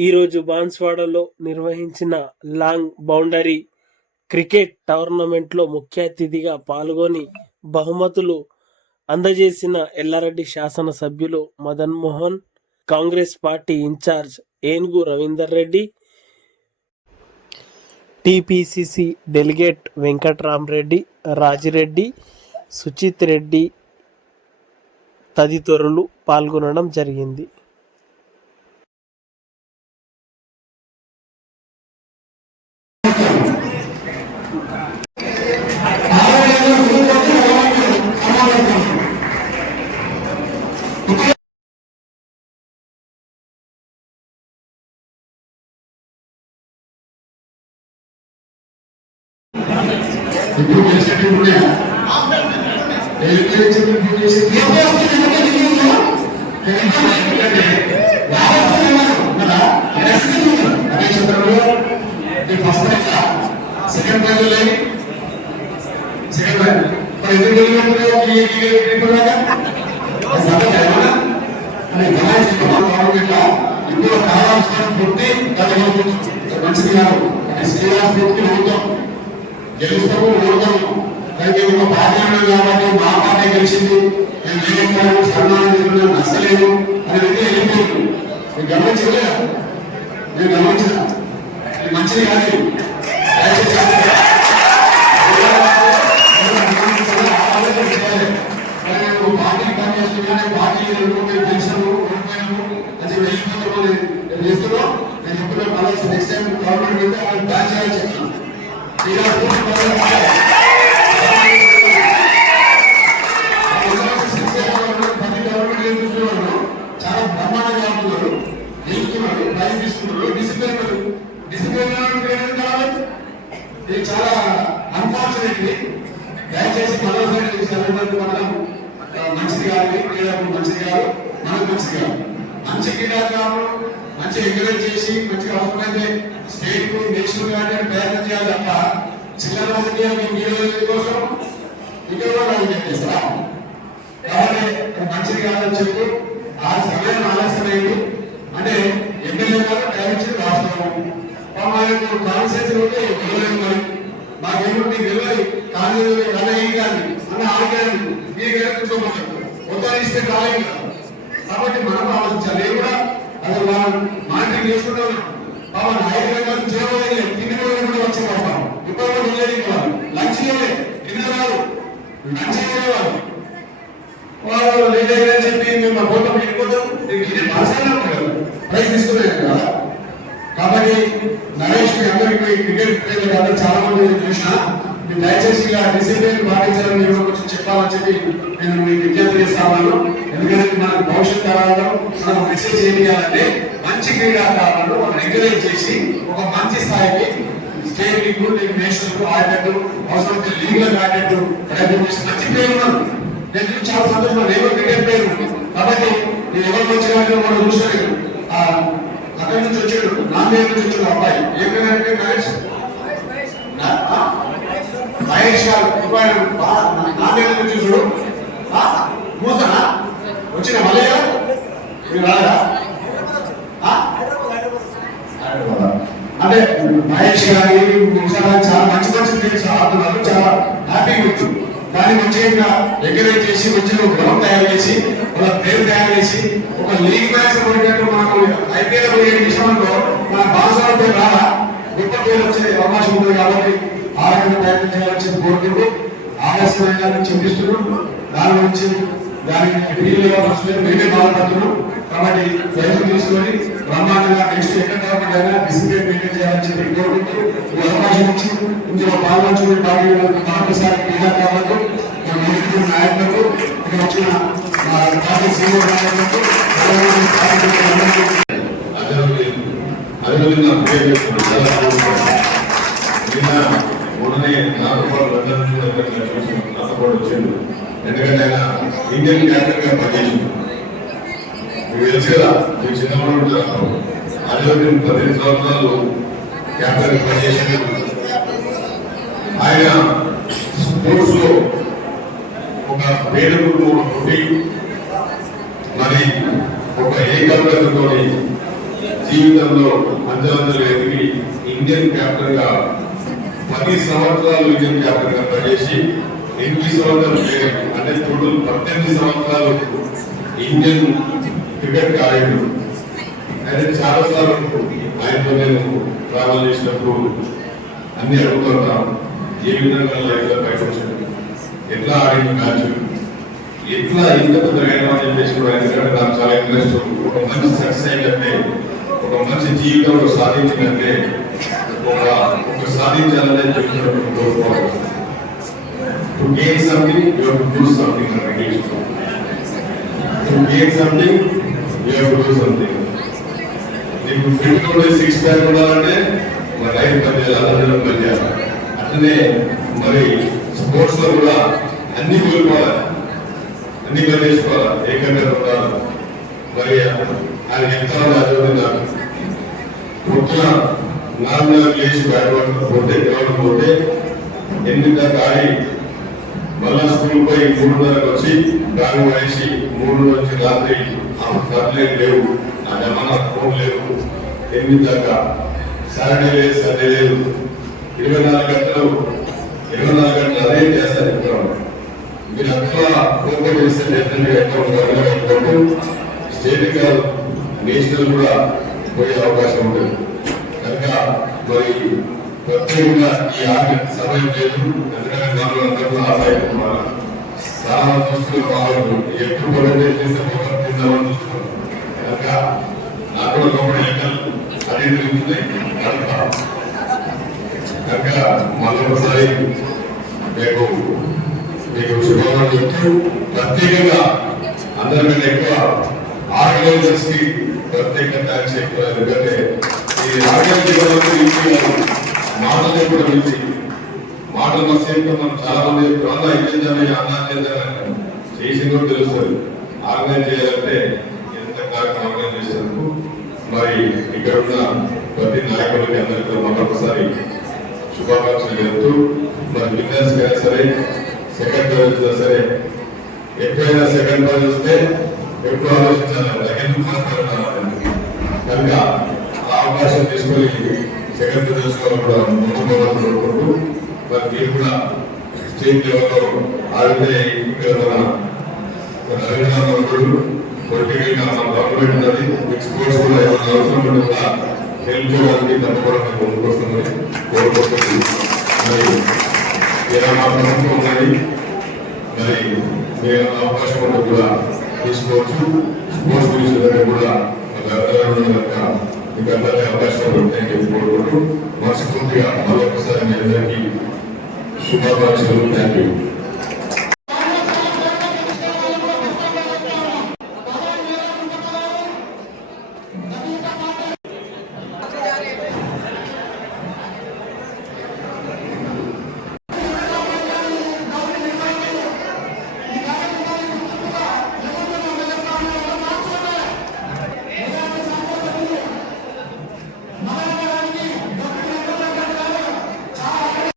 ఈరోజు బాన్స్వాడలో నిర్వహించిన long boundary cricket టోర్నమెంట్లో ముఖ్య అతిథిగా పాల్గొని బహుమతులు అందజేసిన ఎల్లారెడ్డి శాసనసభ్యులు Madan Mohan Congress party incharge Enugu Ravinder Reddy TPCC delegate Venkatramareddy Rajireddy Suchith Reddy తదితరులు పాల్గొనడం జరిగింది. సెకండ్ ప్రైజ్ లేదు సెకండ్ ప్రైజ్ మరి ఎందుకు ఇందులో కావాల్సిన పుట్టి మంచిది కాదు శ్రీరామ్ పుట్టి అవుతాం గెలుస్తాము ఓడతాము అయితే ఒక పార్టీ కాబట్టి మా పార్టీ గెలిచింది. నేను లేకపోయాను సన్మానం చేస్తున్నాను నచ్చలేదు. అని వ్యక్తి వెళ్ళిపోయింది. నేను గమనించలేదా నేను గమనించిన మంచిది కాదు దయచేసి పనిచేస్తున్నాను పార్టీ గెలిచాను అది వెళ్ళిపోతాము నేను చేస్తున్నాను నేను చెప్తున్నాను మళ్ళీ నెక్స్ట్ టైం గవర్నమెంట్ వెళ్తే వాళ్ళు బ్యాన్ చేయాలని చెప్తున్నాను చాలా బ్రహ్మాండంగా ఉంటున్నారు గెలుస్తున్నారు టైం తీసుకున్నారు డిసిప్లిన్ డిసిప్లిన్ కావాలి ఇది చాలా అన్ఫార్చునేట్ దయచేసి మరోసారి సెలబ్రేట్ మనం మంచిది కాదు మంచిది కాదు మనకు మంచిది కాదు మంచి క్రీడాకారులు మంచి ఎంకరేజ్ చేసి మంచిగా అవసరమైతే స్టేట్కు నేషనల్ కానీ ప్రయత్నం చేయాలి తప్ప చిల్లర రాజకీయాలు మీరు కోసం ఇక్కడ రాజకీయం చేస్తారా? కాబట్టి మంచిది కాదని చెప్పి. ఆ సమయం ఆలస్యమైంది అంటే ఎమ్మెల్యే గారు టైం రాష్ట్రం మాకు కాన్సెన్స్ ఉంటే గెలవలేదు మరి. మాకేమో మీకు గెలవాలి. కాంగ్రెస్ అన్న ఈ కానీ అన్న ఆ కానీ మీరు గెలుచుకోమంటారు ఉత్తరిస్తే ఇస్తే రాలేదు కాబట్టి మనం ఆలోచించాలి. నేను కూడా అసలు మనం మానిటరింగ్ చేసుకుంటాం. బాబా నాయకులు చేయలేదు తిండి కూడా వచ్చి పాపం. ఇప్పుడు కూడా ఉండేది లంచ్ చేయలేదు తిన్న రాదు లంచ్ చేయలేదు వాళ్ళు. చెప్పి మేము మా వెళ్ళిపోతాం. భాషలో ప్రైజ్ తీసుకున్నాను కదా. కాబట్టి నరేష్ మీ అందరికీ క్రికెట్ ప్లేయర్ చాలా మంది చూసిన మీరు దయచేసి ఇలా డిసిప్లిన్ పాటించాలని చెప్పాలని చెప్పి నేను మీకు విజ్ఞప్తి చేస్తాను ఎందుకంటే మన భవిష్యత్ తరాల్లో మనం మెసేజ్ చేయాలంటే మంచి క్రీడాకారులను మనం ఎంకరేజ్ చేసి ఒక మంచి స్థాయికి స్టేట్ లీగ్ లీగ్ నేషనల్ ఆడేటట్టు అవసరం లీగ్లో ఆడేటట్టు ప్రయత్నం చేసి మంచి ప్లేయర్ ఉన్నారు నేను చాలా సంతోషం నేను క్రికెట్ ప్లేయర్ కాబట్టి నేను ఎవరికి వచ్చినా మనం చూసాను అక్కడి నుంచి వచ్చాడు నా పేరు నుంచి వచ్చాడు అబ్బాయి. ఏం పేరు అంటే నరేష్ మహేష్ గారు అబ్బాయి నా పేరు నుంచి చూడు మూసనా వచ్చిన మల్లయ్య మీరు రాలేదా? అంటే మహేష్ గారి చాలా మంచి మంచి ప్లేయర్స్ ఆడుతున్నారు చాలా హ్యాపీగా ఉంటుంది దాన్ని మంచిగా ఎంకరేజ్ చేసి మంచిగా గ్రౌండ్ తయారు చేసి ఒక పేరు తయారు చేసి ఒక లీగ్ మ్యాచ్ పోయేటట్టు మనకు ఐపీఎల్ పోయే విషయంలో మన బాన్సాల పేరు రాదా? గొప్ప పేరు వచ్చే అవకాశం ఉంటుంది కాబట్టి ఆ రకంగా ప్రయత్నం చేయాలని చెప్పి కోరుకుంటూ ఆలస్యంగా చెప్పిస్తున్నాం దాని గురించి దానికి మేమే బాధపడుతున్నాం కాబట్టి ప్రయత్నం తీసుకొని బ్రహ్మాండంగా నెక్స్ట్ ఎక్కడ కాకుండా డిసిప్లిన్ మెయింటైన్ చేయాలని చెప్పి కోరుకుంటూ ఈ అవకాశం ఇచ్చి ఇందులో పాల్గొంచుకునే పార్టీ మరొకసారి క్రీడాకారులకు మా నాయకులు నాయకులకు ఇక్కడ వచ్చిన పార్టీ సీనియర్ నాయకులకు మొన్ననే నాతో లండన్ నుంచి వచ్చిండు ఎందుకంటే ఆయన ఇండియన్ క్యాప్టెన్గా పనిచేసింది. మీకు తెలుసు కదా మీకు చిన్నప్పుడు ఉంటారు అదే పదిహేను సంవత్సరాలు క్యాప్టెన్గా ఆయన స్పోర్ట్స్లో ఒక పేరు పోటీ మరి ఒక ఏకాగ్రతతో జీవితంలో అంచెలంచెలు ఎదిగి ఇండియన్ క్యాప్టెన్గా పది సంవత్సరాలు ఇండియన్ క్యాప్టెన్గా పనిచేసి ఎనిమిది సంవత్సరాలు అంటే టోటల్ పద్దెనిమిది సంవత్సరాలు ఇండియన్ క్రికెట్ ఆడాడు ఆయన చాలా సార్లు ఆయనతో నేను ట్రావెల్ చేసినప్పుడు అన్ని అడుగుతుంటాం ఏ విధంగా లైఫ్లో బయట వచ్చాడు? ఎట్లా ఆడిన మ్యాచ్ ఎట్లా ఇంత పెద్దగా అని చెప్పేసి కూడా ఎందుకంటే నాకు చాలా ఇంట్రెస్ట్ ఒక మంచి సక్సెస్ అయిందంటే ఒక మంచి జీవితంలో సాధించిందంటే ఒక ఒక సాధించాలని చెప్తున్నప్పుడు కోరుకోవాలి. To gain something you to do something అని ఇంగ్లీష్ టు గెయిన్ సంథింగ్ నీకు ఫిట్ సిక్స్ ప్యాక్ ఉండాలంటే మన లైఫ్ పనిచేయాలి అందరం పనిచేయాలి అట్లనే మరి స్పోర్ట్స్లో కూడా అన్ని కోల్పోవాలి. అన్ని పని ఏకంగా ఉండాలి. మరి ఆయన ఎంత చదివింది నాకు పొద్దున నాలుగున్నర లేచి బ్యాట్ పోతే గ్రౌండ్ పోతే ఎనిమిది ఆడి మళ్ళా స్కూల్ పోయి మూడున్నరకు వచ్చి బ్యాగ్ వేసి మూడు నుంచి రాత్రి ఫ్లడ్ లేవు. నా జమానా ఫోన్ లేవు ఎనిమిది తగ్గ సాటర్డే లేదు సండే లేదు. ఇరవై నాలుగు గంటలు ఇరవై నాలుగు గంటలు అదే చేస్తారు ఇక్కడ మీరు అట్లా ఫోకస్ చేస్తే డెఫినెట్గా ఎక్కువ గవర్నమెంట్ స్టేట్ కాదు నేషనల్ కూడా పోయే అవకాశం ఉంటుంది. కనుక మరి ప్రత్యేకంగా ఈ ఆట సమయం లేదు. ఎందుకంటే మనలో అందరూ ఆదాయం చాలా చూస్తున్న వాళ్ళు. ఎప్పుడు పడితే చేస్తే మొత్తం తిందామని చూస్తున్నారు కనుక నాకు కూడా గొప్ప ఎక్కలు అది కనుక కనుక మీకు మీకు చెప్తూ ప్రత్యేకంగా అందరికంటే ఎక్కువ ఆర్గనైజర్స్కి ప్రత్యేక థ్యాంక్స్ ఎక్కువ ఎందుకంటే ఈ ఆర్గనైజర్ మాటలు కూడా పిలిచి మాటలు మస్తు సేపు మనం చాలా మంది చెప్తారు అన్న ఇచ్చేద్దామే అన్న చేద్దామని తెలుస్తుంది. ఆర్గనైజ్ చేయాలంటే ఎంత కార్యక్రమం ఆర్గనైజ్ చేసేందుకు మరి ఇక్కడ ఉన్న ప్రతి నాయకులకి అందరికీ మరొకసారి శుభాకాంక్షలు చెప్తూ మరి బిజినెస్ అయినా సరే సెకండ్ ప్రైజ్ వచ్చినా సరే ఎప్పుడైనా సెకండ్ ప్రైజ్ వస్తే ఎప్పుడు ఆలోచించాలి? ఎందుకు ఫస్ట్ కనుక ఆ అవకాశం తీసుకొని సెకండ్ ప్రైజ్ కూడా ముందుకోవాలని కోరుకుంటూ మరి మీరు కూడా స్టేట్ లెవెల్లో ఆడితే ఇక్కడ మన రవీంద్రనాథ్ పొలిటికల్గా కూడా ఏమైనా అవసరం ఉంటే కూడా హెల్ప్ చేయడానికి తప్పకుండా మరి ఇలా మా ప్రభుత్వం ఉన్నది మరి అవకాశం ఉంటే కూడా తీసుకోవచ్చు స్పోర్ట్స్ గురించి కూడా మీకు అందరికీ అవకాశాలు ఉంటాయని చెప్పి కోరుకుంటూ మనస్ఫూర్తిగా మరొకసారి మీ అందరికీ శుభాకాంక్షలు థ్యాంక్ యూ